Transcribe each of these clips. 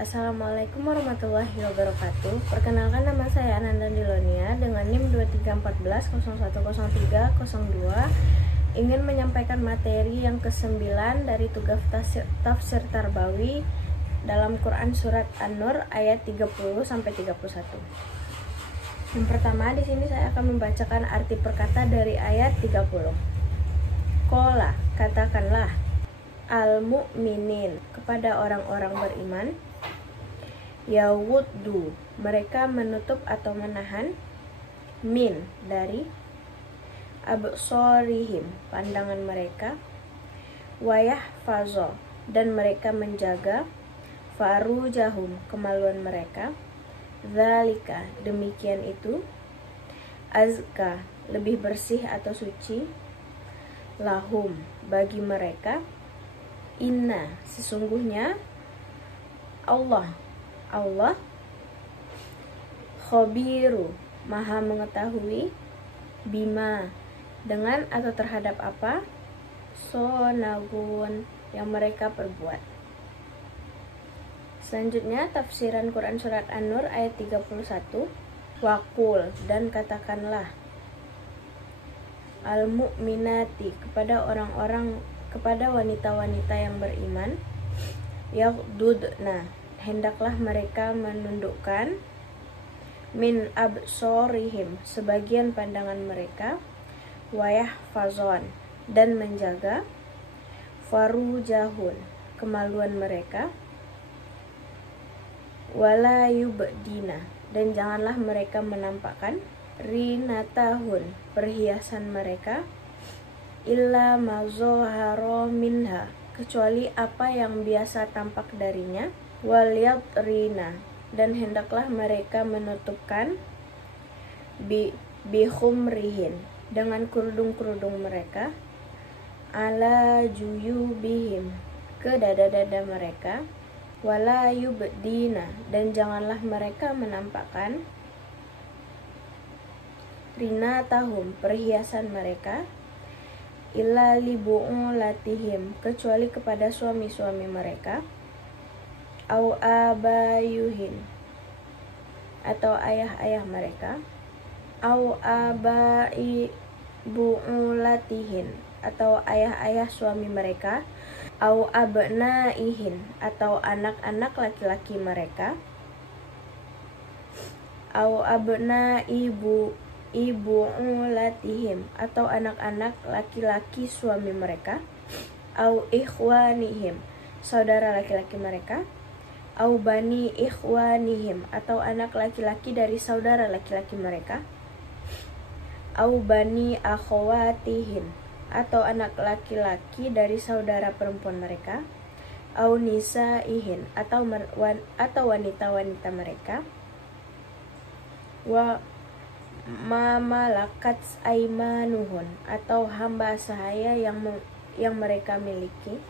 Assalamualaikum warahmatullahi wabarakatuh. Perkenalkan, nama saya Ananda Dilonia dengan NIM 2314010302. Ingin menyampaikan materi yang ke-9 dari tugas tafsir Tarbawi dalam Quran surat An-Nur ayat 30 sampai 31. Yang pertama, di sini saya akan membacakan arti perkata dari ayat 30. Qala, katakanlah, al-mu'minin, kepada orang-orang beriman, yawuddu, mereka menutup atau menahan, min, dari, absorihim, pandangan mereka, wayahfazo, dan mereka menjaga, farujahum, kemaluan mereka, zalika, demikian itu, azka, lebih bersih atau suci, lahum, bagi mereka, inna, sesungguhnya Allah khobiru, maha mengetahui, bima, dengan atau terhadap apa, sonagun, yang mereka perbuat. Selanjutnya tafsiran Quran surat An-Nur ayat 31. Waqul, dan katakanlah, al-mu'minati, kepada wanita-wanita yang beriman, yaghdudna, hendaklah mereka menundukkan, min absorihim, sebagian pandangan mereka, wayahfazon, dan menjaga, farujahun, kemaluan mereka, wala yubdina, dan janganlah mereka menampakkan, rinatahun, perhiasan mereka, illa mazoharo minha, kecuali apa yang biasa tampak darinya, wal yadrina, dan hendaklah mereka menutupkan, bihumrihin, dengan kerudung-kerudung mereka, ala juyubihim, ke dada-dada mereka, wala yubdina, dan janganlah mereka menampakkan, rinatahum, perhiasan mereka, illa libu'ulatihim, kecuali kepada suami-suami mereka, au abayuhin, atau ayah-ayah mereka, au abai bu'ulatihin, atau ayah-ayah suami mereka, au abnaihin, atau anak-anak laki-laki mereka, au abna ibu'ulatihim, atau anak-anak laki-laki suami mereka, au ikhwanihim, saudara laki-laki mereka, au bani ikhwanihim, atau anak laki-laki dari saudara laki-laki mereka, au bani akhwatihim, atau anak laki-laki dari saudara perempuan mereka, au nisaihin, atau wanita-wanita mereka, wa mamalakat aimanuhun, atau hamba sahaya yang mereka miliki,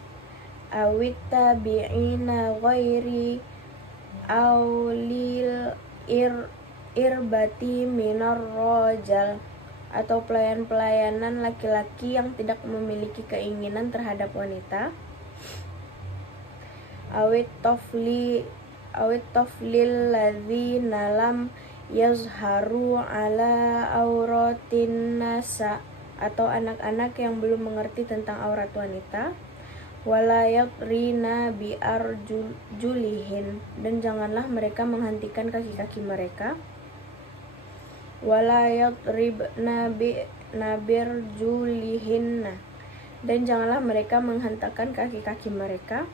awit tabi'ina ghairi aulil irbati minar rojal, atau pelayan-pelayanan laki-laki yang tidak memiliki keinginan terhadap wanita, awit toflil ladzina lam yazharu ala auratin nasa, atau anak-anak yang belum mengerti tentang aurat wanita, wala yadrina bi arjulihin, dan janganlah mereka menghentikan kaki-kaki mereka, wala yadribna bi nabirjulihinna, dan janganlah mereka menghentakkan kaki-kaki mereka,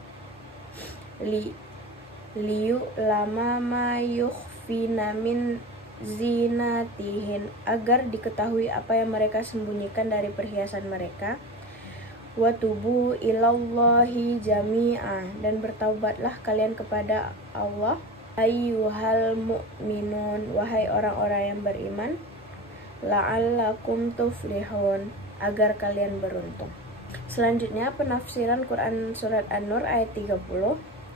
liyu lama ma yukhfina min zinatihin, agar diketahui apa yang mereka sembunyikan dari perhiasan mereka, wa tubu ilallahi jami'a, dan bertaubatlah kalian kepada Allah, ayyuhal mu'minun, wahai orang-orang yang beriman, la'allakum tuflihun, agar kalian beruntung. Selanjutnya penafsiran Quran surat An-Nur ayat 30.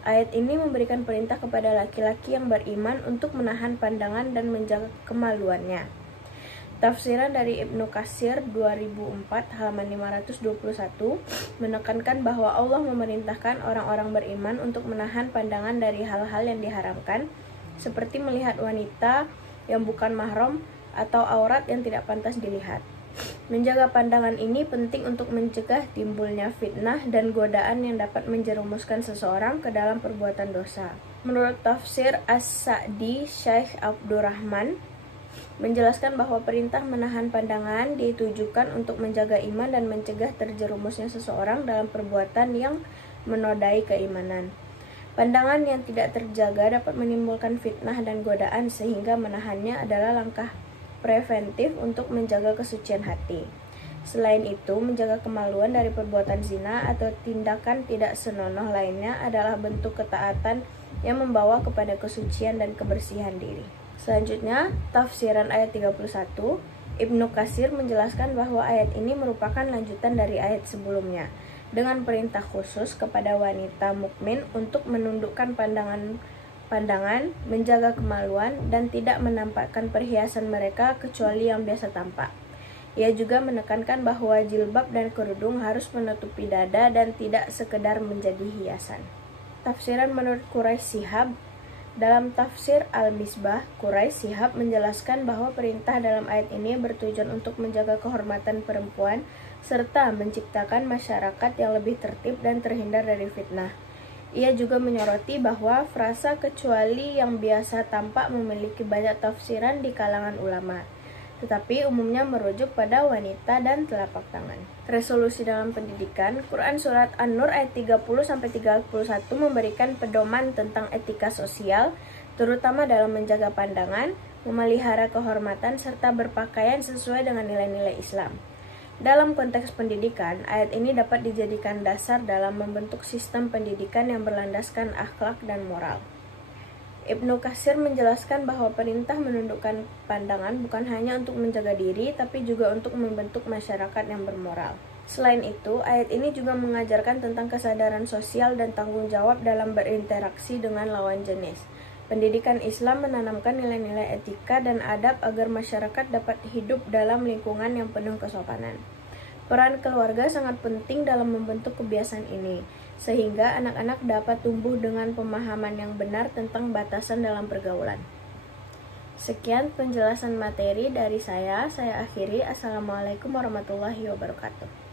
Ayat ini memberikan perintah kepada laki-laki yang beriman untuk menahan pandangan dan menjaga kemaluannya. Tafsiran dari Ibnu Katsir 2004 halaman 521 menekankan bahwa Allah memerintahkan orang-orang beriman untuk menahan pandangan dari hal-hal yang diharamkan, seperti melihat wanita yang bukan mahram atau aurat yang tidak pantas dilihat. Menjaga pandangan ini penting untuk mencegah timbulnya fitnah dan godaan yang dapat menjerumuskan seseorang ke dalam perbuatan dosa. Menurut tafsir As-Sa'di, Syekh Abdurrahman menjelaskan bahwa perintah menahan pandangan ditujukan untuk menjaga iman dan mencegah terjerumusnya seseorang dalam perbuatan yang menodai keimanan. Pandangan yang tidak terjaga dapat menimbulkan fitnah dan godaan, sehingga menahannya adalah langkah preventif untuk menjaga kesucian hati. Selain itu, menjaga kemaluan dari perbuatan zina atau tindakan tidak senonoh lainnya adalah bentuk ketaatan yang membawa kepada kesucian dan kebersihan diri. Selanjutnya, tafsiran ayat 31, Ibnu Katsir menjelaskan bahwa ayat ini merupakan lanjutan dari ayat sebelumnya, dengan perintah khusus kepada wanita mukmin untuk menundukkan pandangan, menjaga kemaluan, dan tidak menampakkan perhiasan mereka kecuali yang biasa tampak. Ia juga menekankan bahwa jilbab dan kerudung harus menutupi dada dan tidak sekedar menjadi hiasan. Tafsiran menurut Quraisy Shihab. Dalam tafsir Al-Misbah, Quraisy Shihab menjelaskan bahwa perintah dalam ayat ini bertujuan untuk menjaga kehormatan perempuan serta menciptakan masyarakat yang lebih tertib dan terhindar dari fitnah. Ia juga menyoroti bahwa frasa kecuali yang biasa tampak memiliki banyak tafsiran di kalangan ulama, tetapi umumnya merujuk pada wanita dan telapak tangan. Resolusi dalam pendidikan, Quran Surat An-Nur ayat 30-31 memberikan pedoman tentang etika sosial, terutama dalam menjaga pandangan, memelihara kehormatan, serta berpakaian sesuai dengan nilai-nilai Islam. Dalam konteks pendidikan, ayat ini dapat dijadikan dasar dalam membentuk sistem pendidikan yang berlandaskan akhlak dan moral. Ibnu Katsir menjelaskan bahwa perintah menundukkan pandangan bukan hanya untuk menjaga diri, tapi juga untuk membentuk masyarakat yang bermoral. Selain itu, ayat ini juga mengajarkan tentang kesadaran sosial dan tanggung jawab dalam berinteraksi dengan lawan jenis. Pendidikan Islam menanamkan nilai-nilai etika dan adab agar masyarakat dapat hidup dalam lingkungan yang penuh kesopanan. Peran keluarga sangat penting dalam membentuk kebiasaan ini, sehingga anak-anak dapat tumbuh dengan pemahaman yang benar tentang batasan dalam pergaulan. Sekian penjelasan materi dari saya akhiri. Assalamualaikum warahmatullahi wabarakatuh.